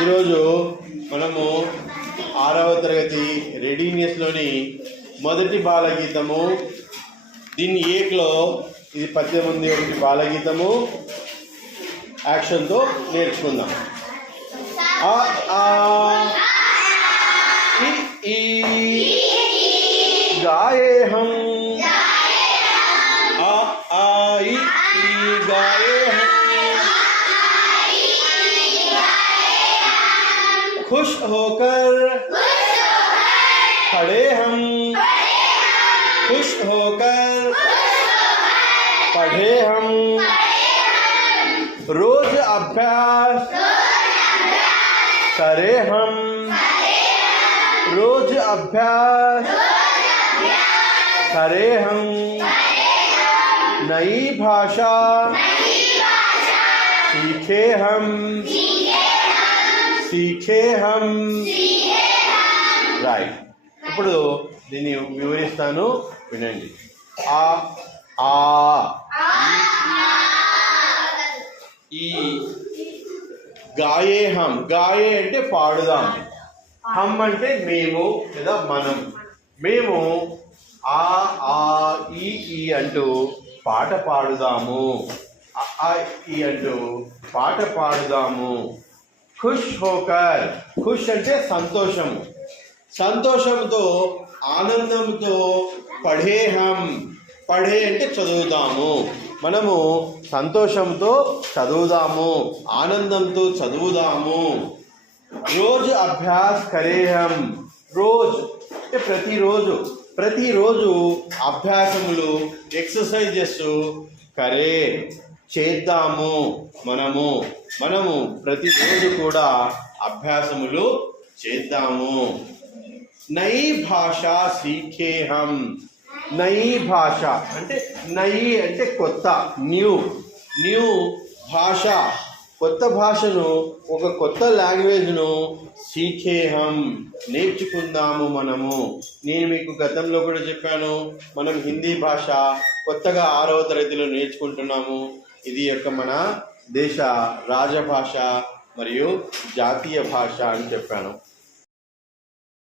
ఈరోజు మనము 6వ తరగతి రెడీనెస్లోని మొదటి బాలగీతము, దీన్ని ఏక్లో ఇది పద్యం ఉంది, ఒకటి బాలగీతము యాక్షన్తో నేర్చుకుందాం. ఆ ఆ ఈ గాయే హం, ఆ ఆ ఈ గాయే హం, खुश होकर पढ़े हम, खुश होकर पढ़े हम, रोज अभ्यास करे हम, रोज अभ्यास करे हम, नई भाषा सीखे हम, सीखे हम. రైట్. ఇప్పుడు దీన్ని వివరిస్తాను, వినండి. ఆ ఆ ఈ గాయే హం, గాయే అంటే పాడుదాం, హం అంటే మేము లేదా మనం. మేము ఆ ఆ ఈ అంటూ పాట పాడుదాము, ఆ ఈ అంటూ పాట పాడుదాము. ఖుష్ హోకర్, ఖుష్ అంటే సంతోషము, సంతోషంతో ఆనందంతో పఢే హం, పఢే అంటే చదువుదాము, మనము సంతోషంతో చదువుదాము, ఆనందంతో చదువుదాము. రోజు అభ్యాస్ కరే హం, రోజు అంటే ప్రతిరోజు, ప్రతిరోజు అభ్యాసములు ఎక్సర్సైజెస్ కరే చేద్దాము, మనము ప్రతిరోజు కూడా అభ్యాసములు చేద్దాము. నై భాష సీఖే హం, నై భాష అంటే నై అంటే కొత్త, న్యూ భాష, కొత్త భాషను, ఒక కొత్త లాంగ్వేజ్ను సీఖే హం నేర్చుకుందాము మనము. నేను మీకు గతంలో కూడా చెప్పాను, మనం హిందీ భాష కొత్తగా 6వ తరగతిలో నేర్చుకుంటున్నాము. ఇది మన దేశ రాజభాష మరియు జాతీయ భాష అని చెప్పాను.